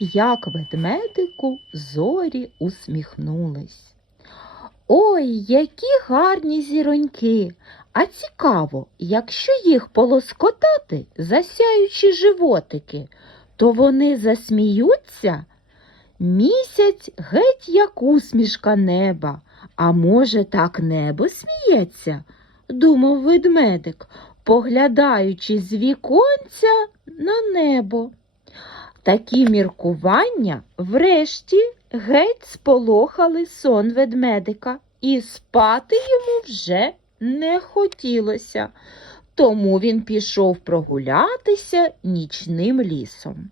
як ведмедику зорі усміхнулись. Ой, які гарні зіроньки! А цікаво, якщо їх полоскотати, засяючи животики, то вони засміються? Місяць геть як усмішка неба, а може, так небо сміється? думав ведмедик, поглядаючи з віконця на небо. Такі міркування врешті геть сполохали сон ведмедика, і спати йому вже не хотілося. Тому він пішов прогулятися нічним лісом.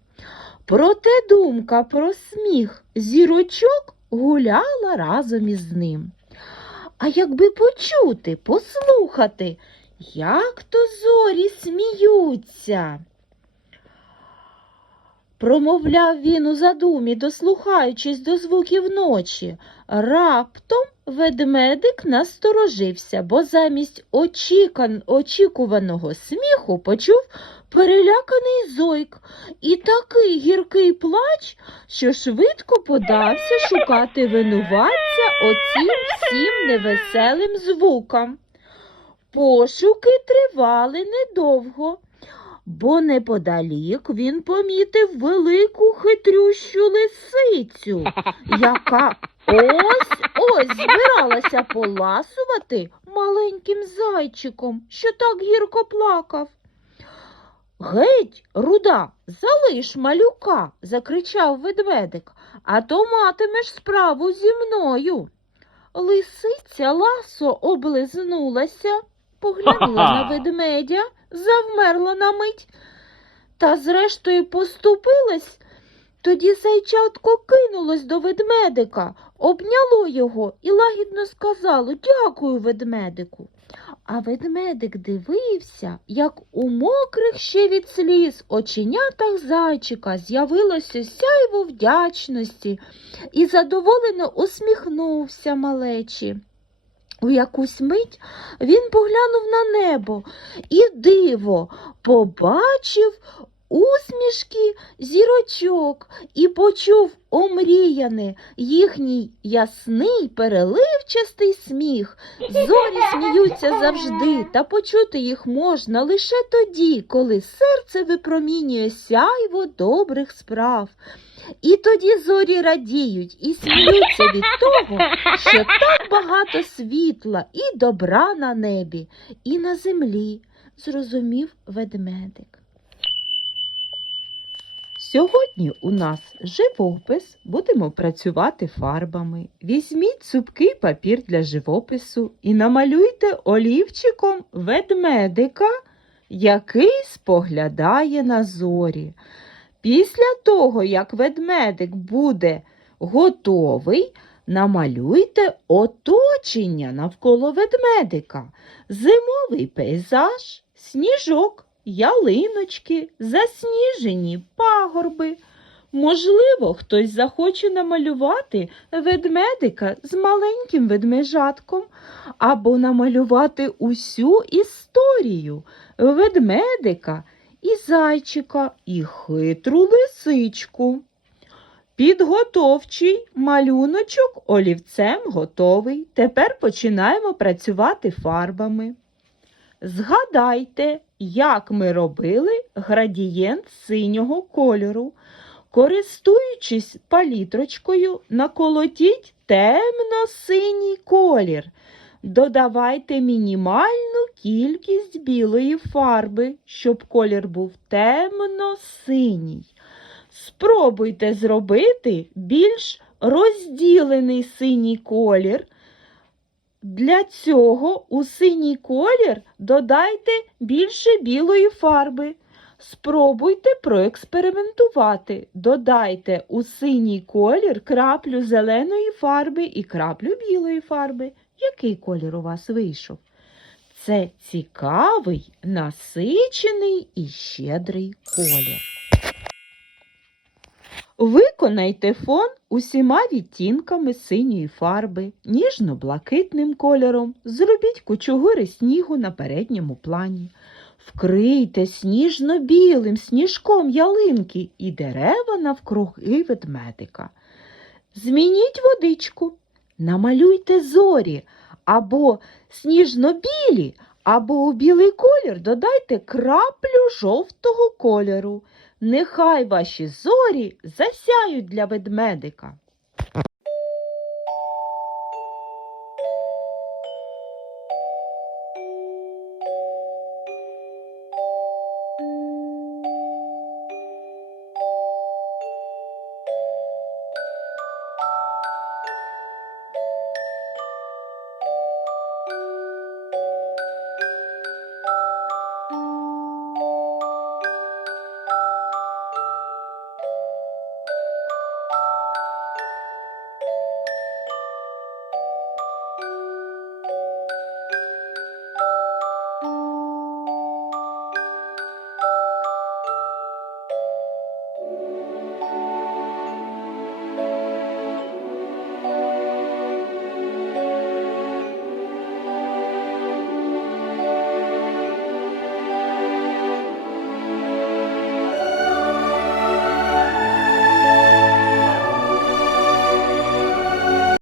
Проте думка про сміх зірочок гуляла разом із ним. А якби почути, послухати, як то зорі сміються. Промовляв він у задумі, дослухаючись до звуків ночі. Раптом ведмедик насторожився, бо замість очікан... очікуваного сміху почув переляканий зойк і такий гіркий плач, що швидко подався шукати винуватця оцім всім невеселим звукам. Пошуки тривали недовго бо неподалік він помітив велику хитрющу лисицю, яка ось ось збиралася поласувати маленьким зайчиком, що так гірко плакав. Геть, руда, залиш малюка, закричав ведмедик, а то матимеш справу зі мною. Лисиця ласо облизнулася, поглянула на ведмедя, завмерла на мить та зрештою поступилась. Тоді зайчатко кинулось до ведмедика, обняло його і лагідно сказало Дякую, ведмедику. А ведмедик дивився, як у мокрих ще від сліз оченятах зайчика з'явилося сяйво вдячності і задоволено усміхнувся малечі. У якусь мить він поглянув на небо і диво побачив усмішки зірочок і почув омріяний їхній ясний переливчастий сміх. Зорі сміються завжди, та почути їх можна лише тоді, коли серце випромінює сяйво добрих справ. І тоді зорі радіють і сміються від того, що так багато світла і добра на небі, і на землі, зрозумів ведмедик. Сьогодні у нас живопис, будемо працювати фарбами. Візьміть цупкий папір для живопису і намалюйте олівчиком ведмедика, який споглядає на зорі. Після того, як ведмедик буде готовий, намалюйте оточення навколо ведмедика, зимовий пейзаж, сніжок, ялиночки, засніжені пагорби. Можливо, хтось захоче намалювати ведмедика з маленьким ведмежатком або намалювати усю історію ведмедика і зайчика, і хитру лисичку. Підготовчий малюночок олівцем готовий. Тепер починаємо працювати фарбами. Згадайте, як ми робили градієнт синього кольору. Користуючись палітрочкою, наколотіть темно-синій колір. Додавайте мінімальну кількість білої фарби, щоб колір був темно-синій. Спробуйте зробити більш розділений синій колір. Для цього у синій колір додайте більше білої фарби. Спробуйте проекспериментувати. Додайте у синій колір краплю зеленої фарби і краплю білої фарби. Який колір у вас вийшов? Це цікавий, насичений і щедрий колір. Виконайте фон усіма відтінками синьої фарби, ніжно-блакитним кольором. Зробіть кучугури снігу на передньому плані. Вкрийте сніжно-білим сніжком ялинки і дерева навкруги ведмедика. Змініть водичку, намалюйте зорі або сніжно-білі, або у білий колір додайте краплю жовтого кольору. Нехай ваші зорі засяють для ведмедика.